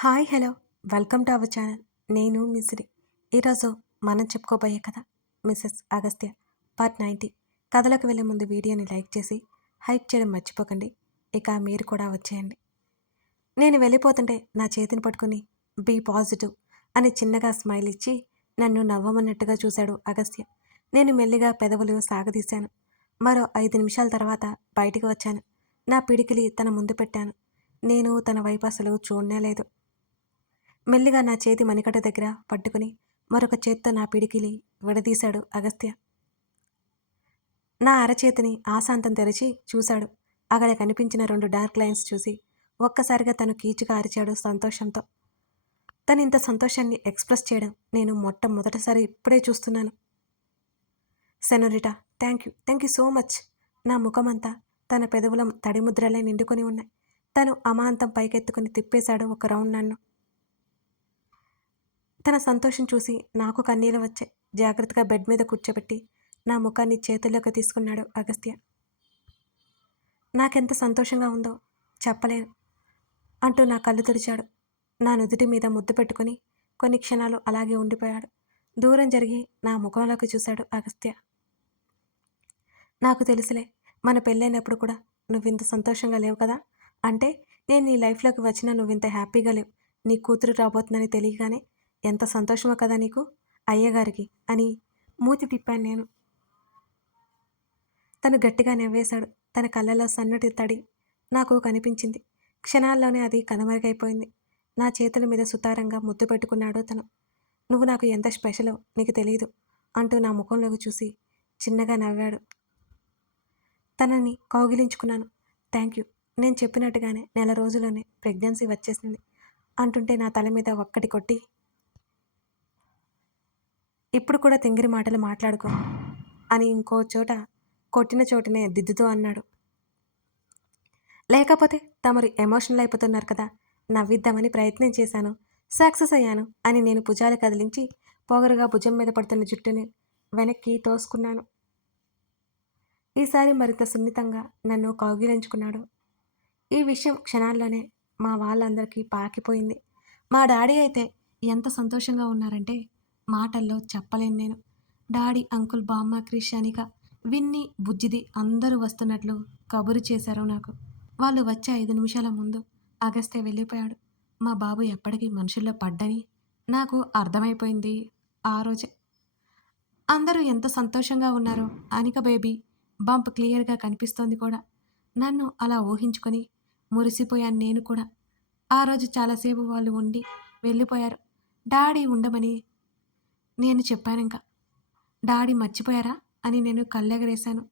Hi hello welcome to our channel. నేను మిస్రి. ఈరోజు మనం చెప్పుకోబోయే కథ మిసెస్ అగస్త్య పార్ట్ 90. కథలోకి వెళ్ళే ముందు వీడియోని లైక్ చేసి హైప్ చేయడం మర్చిపోకండి. ఇక మీరు కూడా వచ్చేయండి. నేను వెళ్ళిపోతుంటే నా చేతిని పట్టుకుని బీ పాజిటివ్ అని చిన్నగా స్మైల్ ఇచ్చి నన్ను నవ్వమన్నట్టుగా చూశాడు అగస్త్య. నేను మెల్లిగా పెదవులు సాగదీశాను. మరో 5 నిమిషాల తర్వాత బయటికి వచ్చాను. నా పిడికిలి తన ముందు పెట్టాను. నేను తన వైపు అసలు చూడనే లేదు. మెల్లిగా నా చేతి మణికట్ట దగ్గర పట్టుకుని మరొక చేత్తో నా పిడికిలి విడదీశాడు అగస్త్య. నా అరచేతిని ఆశాంతం తెరిచి చూశాడు. అక్కడ కనిపించిన 2 డార్క్ లైన్స్ చూసి ఒక్కసారిగా తను కీచుగా అరిచాడు సంతోషంతో. తను ఇంత సంతోషాన్ని ఎక్స్ప్రెస్ చేయడం నేను మొట్టమొదటిసారి ఇప్పుడే చూస్తున్నాను. Senorita, thank you so much. నా ముఖమంతా తన పెదవుల తడిముద్రలే నిండుకొని ఉన్నాయి. తను అమాంతం పైకెత్తుకుని తిప్పేశాడు ఒక రౌండ్ నన్ను. తన సంతోషం చూసి నాకు కన్నీళ్ళు వచ్చాయి. జాగ్రత్తగా బెడ్ మీద కూర్చోబెట్టి నా ముఖాన్ని చేతుల్లోకి తీసుకున్నాడు అగస్త్య. నాకెంత సంతోషంగా ఉందో చెప్పలేను అంటూ నా కళ్ళు తుడిచాడు. నా నుదుటి మీద ముద్దు పెట్టుకుని కొన్ని క్షణాలు అలాగే ఉండిపోయాడు. దూరం జరిగి నా ముఖంలోకి చూశాడు అగస్త్య. నాకు తెలుసులే, మన పెళ్ళైనప్పుడు కూడా నువ్వింత సంతోషంగా లేవు కదా. అంటే నేను నీ లైఫ్లోకి వచ్చినా నువ్వింత హ్యాపీగా లేవు. నీ కూతురు రాబోతుందని తెలియగానే ఎంత సంతోషమో కదా నీకు అయ్యగారికి అని మూతి తిప్పాను నేను. తను గట్టిగా నవ్వేశాడు. తన కళ్ళలో సన్నటి తడి నాకు కనిపించింది. క్షణాల్లోనే అది కనుమరుగైపోయింది. నా చేతుల మీద సుతారంగా ముద్దు పెట్టుకున్నాడు తను. నువ్వు నాకు ఎంత స్పెషలో నీకు తెలియదు అంటూ నా ముఖంలోకి చూసి చిన్నగా నవ్వాడు. తనని కౌగిలించుకున్నాను. Thank you. నేను చెప్పినట్టుగానే నెల రోజుల్లోనే ప్రెగ్నెన్సీ వచ్చేసింది అంటుంటే నా తల మీద ఒక్కటి కొట్టి, ఇప్పుడు కూడా తింగిరి మాటలు మాట్లాడుకో అని ఇంకో చోట కొట్టిన చోటనే దిద్దుతూ అన్నాడు. లేకపోతే తమరు ఎమోషనల్ అయిపోతున్నారు కదా, నవ్విద్దామని ప్రయత్నం చేశాను, సక్సెస్ అయ్యాను అని నేను భుజాలు కదిలించి పొగరుగా భుజం మీద పడుతున్న జుట్టుని వెనక్కి తోసుకున్నాను. ఈసారి మరింత సున్నితంగా నన్ను కౌగిలించుకున్నాడు. ఈ విషయం క్షణాల్లోనే మా వాళ్ళందరికీ పాకిపోయింది. మా డాడీ అయితే ఎంత సంతోషంగా ఉన్నారంటే మాటల్లో చెప్పలేను నేను. డాడీ, అంకుల్, బామ్మ, క్రిష్, అనిక, విన్ని, బుజ్జిది అందరూ వస్తున్నట్లు కబురు చేశారు నాకు. వాళ్ళు వచ్చే 5 నిమిషాల ముందు అగస్త్య వెళ్ళిపోయాడు. మా బాబు ఎప్పటికీ మనుషుల్లో పడ్డని నాకు అర్థమైపోయింది ఆ రోజే. అందరూ ఎంత సంతోషంగా ఉన్నారో. అనిక బేబీ బంప్ క్లియర్గా కనిపిస్తోంది కూడా. నన్ను అలా ఊహించుకొని మురిసిపోయాను నేను కూడా. ఆ రోజు చాలాసేపు వాళ్ళు ఉండి వెళ్ళిపోయారు. డాడీ ఉండమని నేను చెప్పానింక. డాడీ మర్చిపోయారా అని నేను కళ్ళెగరేశాను.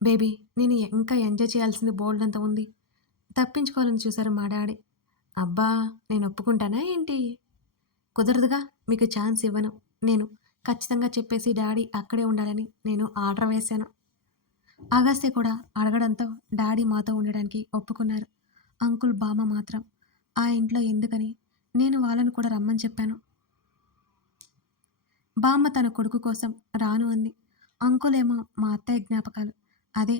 బేబీ, నేను ఇంకా ఎంజాయ్ చేయాల్సింది బోల్డంత ఉంది. తప్పించుకోవాలని చూశారు మా డాడీ. అబ్బా, నేను ఒప్పుకుంటానా ఏంటి? కుదరదుగా, మీకు ఛాన్స్ ఇవ్వను. నేను ఖచ్చితంగా చెప్పేసి డాడీ అక్కడే ఉండాలని నేను ఆర్డర్ వేశాను. అగస్త్య కూడా అడగడంతో డాడీ మాతో ఉండడానికి ఒప్పుకున్నారు. అంకుల్, బామ్మ మాత్రం ఆ ఇంట్లో ఎందుకని నేను వాళ్ళను కూడా రమ్మని చెప్పాను. బామ్మ తన కొడుకు కోసం రాను అంది. అంకుల్ ఏమో మా అత్తయ్య జ్ఞాపకాలు, అదే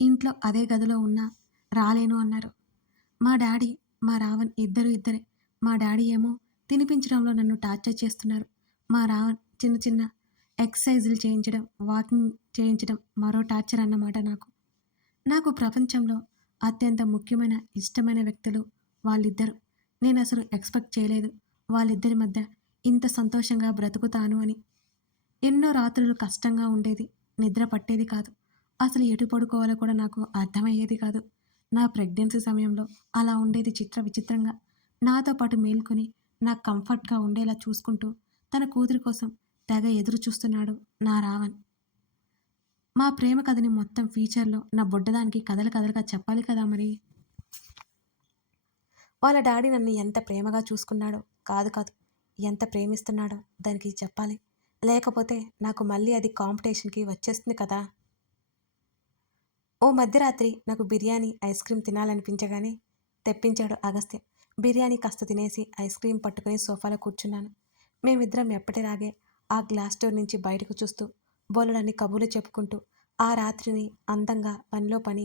ఇంట్లో అదే గదిలో ఉన్నా రాలేను అన్నారు. మా డాడీ, మా రావణ్ ఇద్దరే. మా డాడీ ఏమో తినిపించడంలో నన్ను టార్చర్ చేస్తున్నారు. మా రావణ్ చిన్న చిన్న ఎక్సర్సైజులు చేయించడం, వాకింగ్ చేయించడం మరో టార్చర్ అన్నమాట నాకు. నాకు ప్రపంచంలో అత్యంత ముఖ్యమైన ఇష్టమైన వ్యక్తులు వాళ్ళిద్దరు. నేను అసలు ఎక్స్పెక్ట్ చేయలేదు వాళ్ళిద్దరి మధ్య ఇంత సంతోషంగా బ్రతుకుతాను అని. ఎన్నో రాత్రులు కష్టంగా ఉండేది, నిద్ర పట్టేది కాదు. అసలు ఎటు పడుకోవాలో కూడా నాకు అర్థమయ్యేది కాదు. నా ప్రెగ్నెన్సీ సమయంలో అలా ఉండేది విచిత్రంగా. నాతో పాటు మేల్కొని నాకు కంఫర్ట్గా ఉండేలా చూసుకుంటూ తన కూతురి కోసం తెగ ఎదురు చూస్తున్నాడు నా రావణ్. మా ప్రేమ కథని మొత్తం ఫీచర్లో నా బుడ్డదానికి కథలుగా చెప్పాలి కదా మరి. వాళ్ళ డాడీ నన్ను ఎంత ప్రేమగా చూసుకున్నాడో, కాదు ఎంత ప్రేమిస్తున్నాడో దానికి చెప్పాలి. లేకపోతే నాకు మళ్ళీ అది కాంపిటీషన్కి వచ్చేస్తుంది కదా. ఓ మధ్యరాత్రి నాకు బిర్యానీ, ఐస్ క్రీమ్ తినాలనిపించగానే తెప్పించాడు అగస్త్య. బిర్యానీ కాస్త తినేసి ఐస్ క్రీమ్ పట్టుకుని సోఫాలో కూర్చున్నాను. మేమిద్దరం ఎప్పటిలాగే ఆ గ్లాస్ డోర్ నుంచి బయటకు చూస్తూ బోలెడన్ని కబుర్లు చెప్పుకుంటూ ఆ రాత్రిని అందంగా పనిలో పని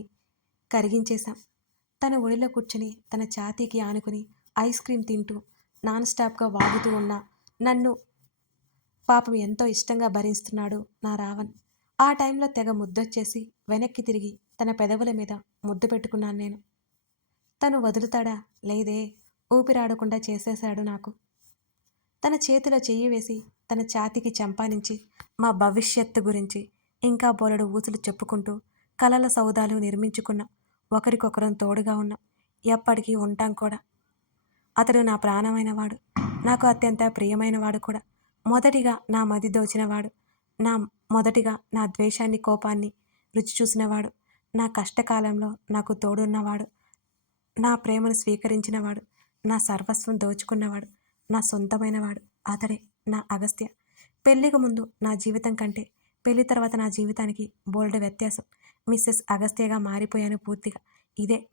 కరిగించేశాం. తన ఒడిలో కూర్చుని తన ఛాతీకి ఆనుకుని ఐస్ క్రీమ్ తింటూ నాన్ స్టాప్గా వాగుతూ ఉన్న నన్ను పాపం ఎంతో ఇష్టంగా భరిస్తున్నాడు నా రావణ్. ఆ టైంలో తెగ ముద్దొచ్చేసి వెనక్కి తిరిగి తన పెదవుల మీద ముద్దు పెట్టుకున్నాను నేను. తను వదులుతాడా? లేదే. ఊపిరాడకుండా చేసేశాడు నాకు. తన చేతిలో చెయ్యి వేసి తన ఛాతీకి చంపానించి మా భవిష్యత్తు గురించి ఇంకా బోలెడు ఊసులు చెప్పుకుంటూ కలల సౌదాలు నిర్మించుకున్నాం. ఒకరికొకరం తోడుగా ఉన్నాం. ఎప్పటికీ ఉంటాం కూడా. అతడు నా ప్రాణమైనవాడు. నాకు అత్యంత ప్రియమైనవాడు కూడా. మొదటిగా నా మది దోచినవాడు. నా మొదటిగా నా ద్వేషాన్ని, కోపాన్ని రుచి చూసినవాడు. నా కష్టకాలంలో నాకు తోడున్నవాడు. నా ప్రేమను స్వీకరించినవాడు. నా సర్వస్వం దోచుకున్నవాడు. నా సొంతమైనవాడు. అతడే నా అగస్త్య. పెళ్లికి ముందు నా జీవితం కంటే పెళ్లి తర్వాత నా జీవితానికి బోలెడు వ్యత్యాసం. మిస్సెస్ అగస్త్యగా మారిపోయాను పూర్తిగా.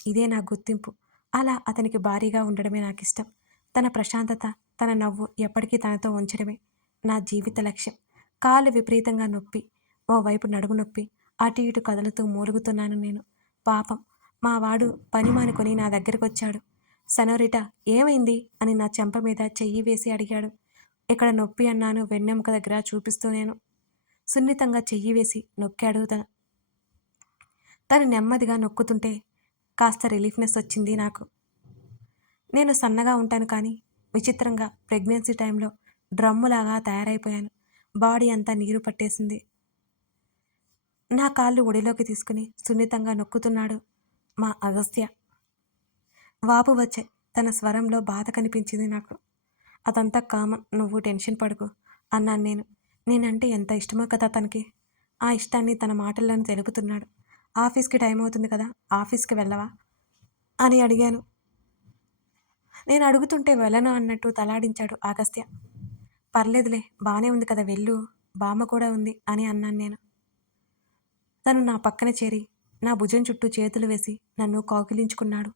ఇదే నా గుర్తింపు. అలా అతనికి భారీగా ఉండడమే నాకిష్టం. తన ప్రశాంతత, తన నవ్వు ఎప్పటికీ తనతో ఉంచడమే నా జీవిత లక్ష్యం. కాళ్ళు విపరీతంగా నొప్పి, ఓవైపు నడుము నొప్పి, అటు ఇటు కదులుతూ మూలుగుతున్నాను నేను. పాపం మా వాడు పని మానుకొని నా దగ్గరకొచ్చాడు. సనోరిటా, ఏమైంది అని నా చెంప మీద చెయ్యి వేసి అడిగాడు. ఇక్కడ నొప్పి అన్నాను వెన్నెముక దగ్గర చూపిస్తూ నేను. సున్నితంగా చెయ్యి వేసి నొక్కాడు తను. తను నెమ్మదిగా నొక్కుతుంటే కాస్త రిలీఫ్నెస్ వచ్చింది నాకు. నేను సన్నగా ఉంటాను కానీ విచిత్రంగా ప్రెగ్నెన్సీ టైంలో డ్రమ్ములాగా తయారైపోయాను. బాడీ అంతా నీరు పట్టేసింది. నా కాళ్ళు ఒడిలోకి తీసుకుని సున్నితంగా నొక్కుతున్నాడు మా అగస్త్య. వాపు వచ్చే తన స్వరంలో బాధ కనిపించింది నాకు. అదంతా కామన్, నువ్వు టెన్షన్ పడకు అన్నాను నేను. నేనంటే ఎంత ఇష్టమో కదా తనకి. ఆ ఇష్టాన్ని తన మాటల్లోనే తెలుపుతున్నాడు. ఆఫీస్కి టైం అవుతుంది కదా, ఆఫీస్కి వెళ్ళవా అని అడిగాను. నేను అడుగుతుంటే వెళ్ళను అన్నట్టు తలాడించాడు అగస్త్య. పర్లేదులే, బానే ఉంది కదా, వెళ్ళు, బామ్మ కూడా ఉంది అని అన్నాను నేను. తను నా పక్కన చేరి నా భుజం చుట్టూ చేతులు వేసి నన్ను కౌగిలించుకున్నాడు.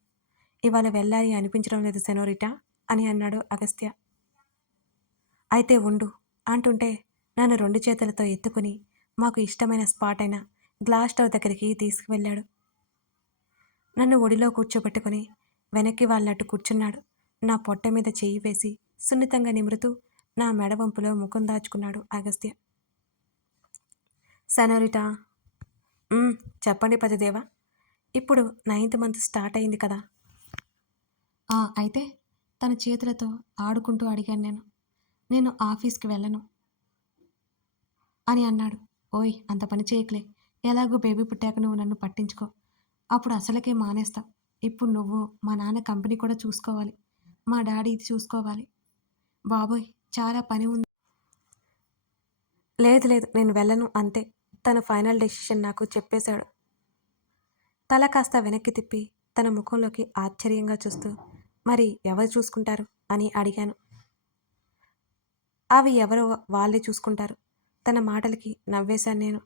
ఇవాళ వెళ్ళాలి అనిపించడం లేదు సెనోరిటా అని అన్నాడు అగస్త్య. అయితే ఉండు అంటుంటే నన్ను 2 చేతులతో ఎత్తుకుని మాకు ఇష్టమైన స్పాట్ అయిన గ్లాస్ స్టవ్ దగ్గరికి తీసుకువెళ్ళాడు. నన్ను ఒడిలో కూర్చోబెట్టుకుని వెనక్కి వాళ్ళట్టు కూర్చున్నాడు. నా పొట్ట మీద చెయ్యి వేసి సున్నితంగా నిమురుతూ నా మెడవంపులో ముఖం దాచుకున్నాడు అగస్త్య. సనోరిటా, చెప్పండి పతిదేవా. ఇప్పుడు 9th మంత్ స్టార్ట్ అయింది కదా. అయితే తన చేతులతో ఆడుకుంటూ అడిగాను నేను. నేను ఆఫీస్కి వెళ్ళను అని అన్నాడు. ఓయ్, అంత పని చేయకులే. ఎలాగో బేబీ పుట్టాక నువ్వు నన్ను పట్టించుకో. అప్పుడు అసలకే మానేస్తావు. ఇప్పుడు నువ్వు మా నాన్న కంపెనీ కూడా చూసుకోవాలి. మా డాడీ ఇది చూసుకోవాలి. బాబోయ్, చాలా పని ఉంది. లేదు లేదు, నేను వెళ్ళను అంతే. తన ఫైనల్ డెసిషన్ నాకు చెప్పేశాడు. తల కాస్త వెనక్కి తిప్పి తన ముఖంలోకి ఆశ్చర్యంగా చూస్తూ, మరి ఎవరు చూసుకుంటారు అని అడిగాను. అవి ఎవరో వాళ్ళే చూసుకుంటారు. తన మాటలకి నవ్వేశాను నేను.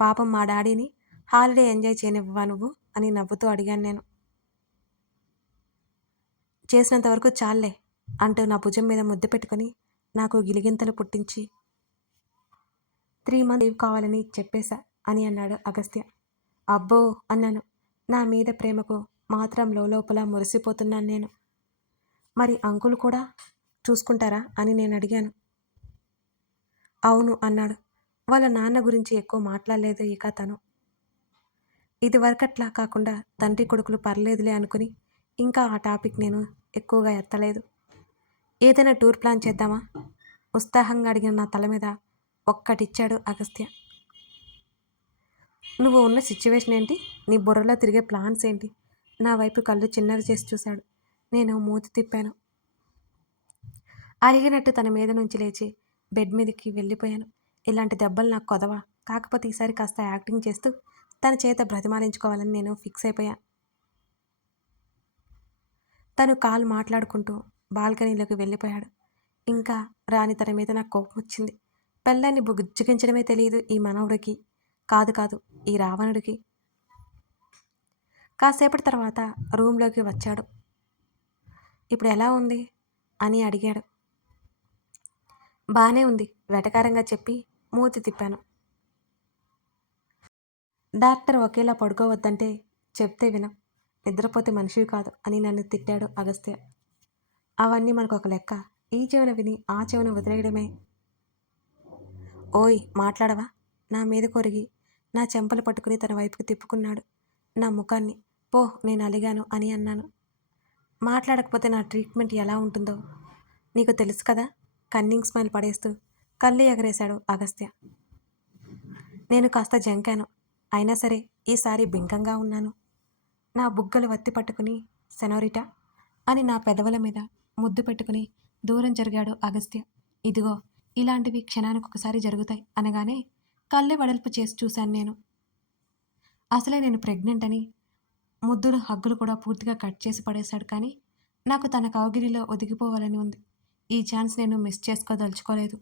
పాపం మా డాడీని హాలిడే ఎంజాయ్ చేయనివ్వవా నువ్వు అని నవ్వుతూ అడిగాను నేను. చేసినంత వరకు చాలే అంటూ నా భుజం మీద ముద్దు పెట్టుకుని నాకు గిలిగింతలు పుట్టించి 3 మంత్ లీవ్ కావాలని చెప్పేశా అని అన్నాడు అగస్త్య. అబ్బో అన్నాను. నా మీద ప్రేమకు మాత్రం లోపల మురిసిపోతున్నాను నేను. మరి అంకుల్ కూడా చూసుకుంటారా అని నేను అడిగాను. అవును అన్నాడు. వాళ్ళ నాన్న గురించి ఎక్కువ మాట్లాడలేదు ఇక తను. ఇదివరకట్లా కాకుండా తండ్రి కొడుకులు పర్లేదులే అనుకుని ఇంకా ఆ టాపిక్ నేను ఎక్కువగా ఎత్తలేదు. ఏదైనా టూర్ ప్లాన్ చేద్దామా? ఉత్సాహంగా అడిగిన నా తల మీద ఒక్కటిచ్చాడు అగస్త్య. నువ్వు ఉన్న సిచ్యువేషన్ ఏంటి? నీ బుర్రలో తిరిగే ప్లాన్స్ ఏంటి? నా వైపు కళ్ళు చిన్నవి చేసి చూశాడు. నేను మూతి తిప్పాను. అరిగినట్టు తన మీద నుంచి లేచి బెడ్ మీదకి వెళ్ళిపోయాను. ఇలాంటి దెబ్బలు నాకు కొదవా. కాకపోతే ఈసారి కాస్త యాక్టింగ్ చేస్తూ తన చేత బ్రతిమాలించుకోవాలని నేను ఫిక్స్ అయిపోయా. తను కాల్ మాట్లాడుకుంటూ బాల్కనీలోకి వెళ్ళిపోయాడు. ఇంకా రాని తన మీద నాకు కోపం వచ్చింది. పెళ్ళాన్ని బుజ్జగించడమే తెలియదు ఈ మనవుడికి. కాదు, ఈ రావణుడికి. కాసేపటి తర్వాత రూమ్లోకి వచ్చాడు. ఇప్పుడు ఎలా ఉంది అని అడిగాడు. బానే ఉంది వెటకారంగా చెప్పి మూతి తిప్పాను. డాక్టర్ ఒకేలా పడుకోవద్దంటే చెప్తే వినం. నిద్రపోతే మనిషివి కాదు అని నన్ను తిట్టాడు అగస్త్య. అవన్నీ మనకొక లెక్క. ఈ చెవిన విని ఆ చెవిన వదిలేయడమే. ఓయ్! మాట్లాడవా? నా మీద కొరిగి, నా చెంపలు పట్టుకుని తన వైపుకి తిప్పుకున్నాడు. నా ముఖాన్ని. పో నేనలిగాను అని అన్నాను. మాట్లాడకపోతే నా ట్రీట్మెంట్ ఎలా ఉంటుందో నీకు తెలుసు కదా! కన్నింగ్ స్మైల్ పడేస్తూ కళ్ళు ఎగరేశాడు అగస్త్య. నేను కాస్త జంకాను. అయినా సరే ఈసారి బింకంగా ఉన్నాను. నా బుగ్గలు వత్తి పట్టుకుని సెనోరిటా అని నా పెదవుల మీద ముద్దు పెట్టుకుని దూరం జరిగాడు అగస్త్య. ఇదిగో ఇలాంటివి క్షణానికొకసారి జరుగుతాయి అనగానే కళ్ళు వెడల్పు చేసి చూశాను నేను. అసలే నేను ప్రెగ్నెంట్ అని ముద్దులు హగ్గులు కూడా పూర్తిగా కట్ చేసి పడేశాడు. కానీ నాకు తన కౌగిలిలో ఒదిగిపోవాలని ఉంది. ఈ ఛాన్స్ నేను మిస్ చేసుకోదలుచుకోలేదు.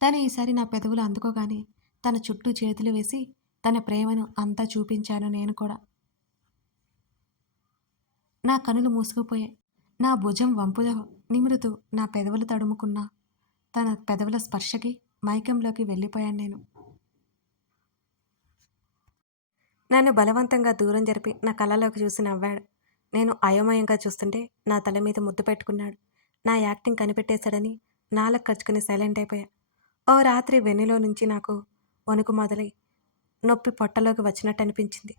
తను ఈసారి నా పెదవులు అందుకోగానే తన చుట్టూ చేతులు వేసి తన ప్రేమను అంతా చూపించాను నేను కూడా. నా కనులు మూసుకుపోయాయి. నా భుజం వంపులో నిమురుతూ నా పెదవులు తడుముకున్న తన పెదవుల స్పర్శకి మైకంలోకి వెళ్ళిపోయాను నేను. నన్ను బలవంతంగా దూరం జరిపి నా కళ్ళలోకి చూసి నవ్వాడు. నేను అయోమయంగా చూస్తుంటే నా తల మీద ముద్దు పెట్టుకున్నాడు. నా యాక్టింగ్ కనిపెట్టేశాడని నాలుక కరుచుకుని సైలెంట్ అయిపోయా. ఓ రాత్రి వెన్నులో నుంచి నాకు వణుకు మొదలై నొప్పి పొట్టలోకి వచ్చినట్టు అనిపించింది.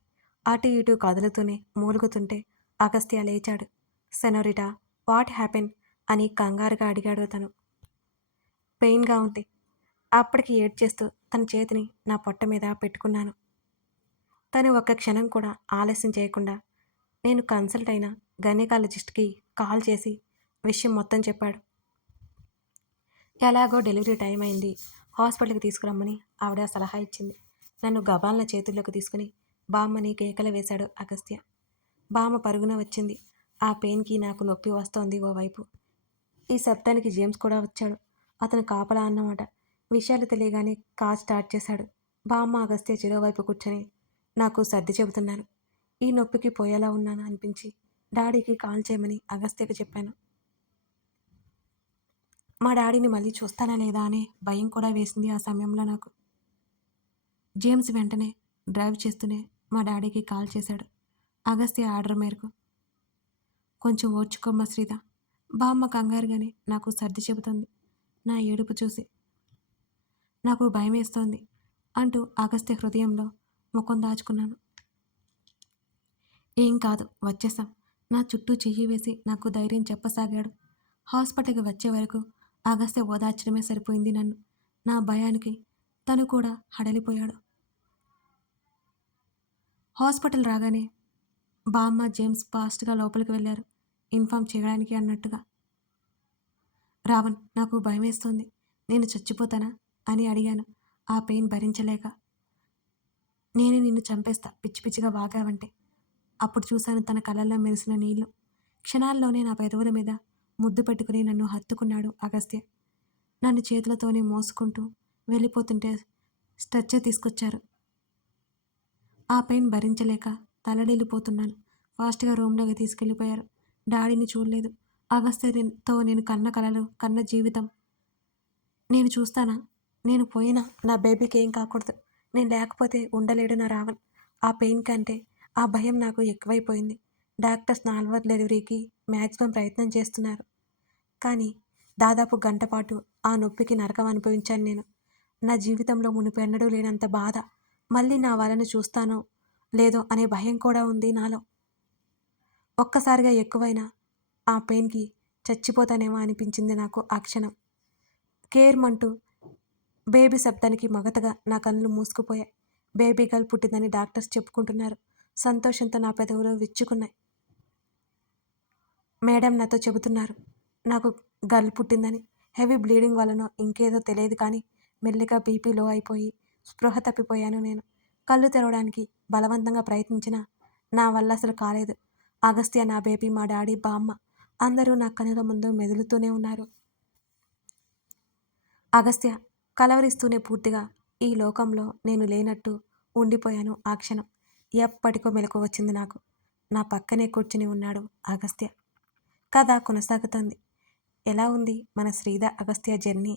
అటు ఇటు కదులుతూనే మూలుగుతుంటే అగస్త్య లేచాడు. సెనోరిటా, వాట్ హ్యాపెన్ అని కంగారుగా అడిగాడు తను. పెయిన్గా ఉంది. అప్పటికి ఏడ్చేస్తూ తన చేతిని నా పొట్ట మీద పెట్టుకున్నాను. తను ఒక్క క్షణం కూడా ఆలస్యం చేయకుండా నేను కన్సల్ట్ అయిన గైనకాలజిస్ట్కి కాల్ చేసి విషయం మొత్తం చెప్పాడు. ఎలాగో డెలివరీ టైం అయింది, హాస్పిటల్కి తీసుకురమ్మని ఆవిడ సలహా ఇచ్చింది. నన్ను గబాలన చేతుల్లోకి తీసుకుని బామ్మని కేకలు వేశాడు అగస్త్య. బామ్మ పరుగున వచ్చింది. ఆ పెయిన్కి నాకు నొప్పి వస్తోంది ఓవైపు. ఈ శబ్దానికి జేమ్స్ కూడా వచ్చాడు. అతను కాపలా అన్నమాట. విషయాలు తెలియగానే కార్ స్టార్ట్ చేశాడు. బామ్మ అగస్త్య చెరోవైపు కూర్చొని నాకు సర్ది చెబుతున్నాను. ఈ నొప్పికి పోయేలా ఉన్నాను అనిపించి డాడీకి కాల్ చేయమని అగస్త్యకి చెప్పాను. మా డాడీని మళ్ళీ చూస్తానా లేదా అనే భయం కూడా వేసింది ఆ సమయంలో నాకు. జేమ్స్ వెంటనే డ్రైవ్ చేస్తూనే మా డాడీకి కాల్ చేశాడు. అగస్త్య ఆర్డర్ మేరకు. కొంచెం ఓర్చుకోమ్మ శ్రీద. బామ్మ కంగారుగానే నాకు సర్ది చెబుతోంది నా ఏడుపు చూసి. నాకు భయమేస్తోంది అంటూ అగస్త్య హృదయంలో ముఖం దాచుకున్నాను. ఏం కాదు, వచ్చేసాం. నా చుట్టూ చెయ్యి వేసి నాకు ధైర్యం చెప్పసాగాడు. హాస్పిటల్కి వచ్చే వరకు అగస్త్య ఓదార్చడమే సరిపోయింది నన్ను. నా భయానికి తను కూడా హడలిపోయాడు. హాస్పిటల్ రాగానే బామ్మ జేమ్స్ ఫాస్ట్గా లోపలికి వెళ్ళారు, ఇన్ఫామ్ చేయడానికి అన్నట్టుగా. రావణ్, నాకు భయమేస్తోంది. నేను చచ్చిపోతానా అని అడిగాను ఆ పెయిన్ భరించలేక. నేనే నిన్ను చంపేస్తా పిచ్చి పిచ్చిగా వాగావంటే. అప్పుడు చూశాను తన కళ్ళల్లో మెరిసిన నీళ్లు. క్షణాల్లోనే నా పెదవుల మీద ముద్దు పెట్టుకుని నన్ను హత్తుకున్నాడు అగస్త్య. నన్ను చేతులతోనే మోసుకుంటూ వెళ్ళిపోతుంటే స్ట్రెచ్చర్ తీసుకొచ్చారు. ఆ పెయిన్ భరించలేక తల్లడిల్లిపోతున్నాను. ఫాస్ట్గా రూమ్లోకి తీసుకెళ్ళిపోయారు. డాడీని చూడలేదు. అగస్త్యతో నేను కన్న కలలు, కన్న జీవితం నేను చూస్తానా? నేను పోయినా నా బేబీకి ఏం కాకూడదు. నేను లేకపోతే ఉండలేడు నా రావణ్. ఆ పెయిన్ కంటే ఆ భయం నాకు ఎక్కువైపోయింది. డాక్టర్స్ నార్మల్ డెలివరీకి మ్యాక్సిమం ప్రయత్నం చేస్తున్నారు. కానీ దాదాపు గంట పాటు ఆ నొప్పికి నరకం అనుభవించాను నేను. నా జీవితంలో మునుపెన్నడూ లేనంత బాధ. మళ్ళీ నా వాళ్ళను చూస్తానో లేదో అనే భయం కూడా ఉంది నాలో. ఒక్కసారిగా ఎక్కువైనా ఆ పెయిన్కి చచ్చిపోతానేమో అనిపించింది నాకు ఆ క్షణం. కేర్మంటూ బేబీ శబ్దానికి మగతగా నా కళ్ళు మూసుకుపోయాయి. బేబీ గర్ల్ పుట్టిందని డాక్టర్స్ చెప్పుకుంటున్నారు. సంతోషంతో నా పెదవులు విచ్చుకున్నాయి. మేడం నాతో చెబుతున్నారు నాకు గర్ల్ పుట్టిందని. హెవీ బ్లీడింగ్ వలన ఇంకేదో తెలియదు కానీ మెల్లిగా బీపీ లో అయిపోయి స్పృహ తప్పిపోయాను నేను. కళ్ళు తెరవడానికి బలవంతంగా ప్రయత్నించినా నా వల్ల అసలు కాలేదు. అగస్త్య, నా బేబీ, మా డాడీ, బామ్మ అందరూ నా కనుల ముందు మెదులుతూనే ఉన్నారు. అగస్త్య కలవరిస్తూనే పూర్తిగా ఈ లోకంలో నేను లేనట్టు ఉండిపోయాను ఆ క్షణం. ఎప్పటికో మెలకువ వచ్చింది నాకు. నా పక్కనే కూర్చుని ఉన్నాడు అగస్త్య. కథ కొనసాగుతుంది. ఎలా ఉంది మన శ్రీధ అగస్త్య జర్నీ?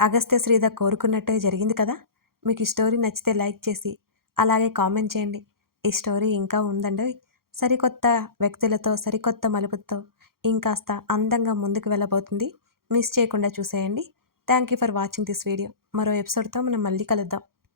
అగస్త్య శ్రీధ కోరుకున్నట్టే జరిగింది కదా. మీకు ఈ స్టోరీ నచ్చితే లైక్ చేసి అలాగే కామెంట్ చేయండి. ఈ స్టోరీ ఇంకా ఉందండి, సరికొత్త వ్యక్తులతో, సరికొత్త మలుపుతో ఇంకాస్త అందంగా ముందుకు వెళ్ళబోతుంది. మిస్ చేయకుండా చూసేయండి. Thank you for watching this video. మరో ఎపిసోడ్‌తో మనం మళ్ళీ కలుద్దాం.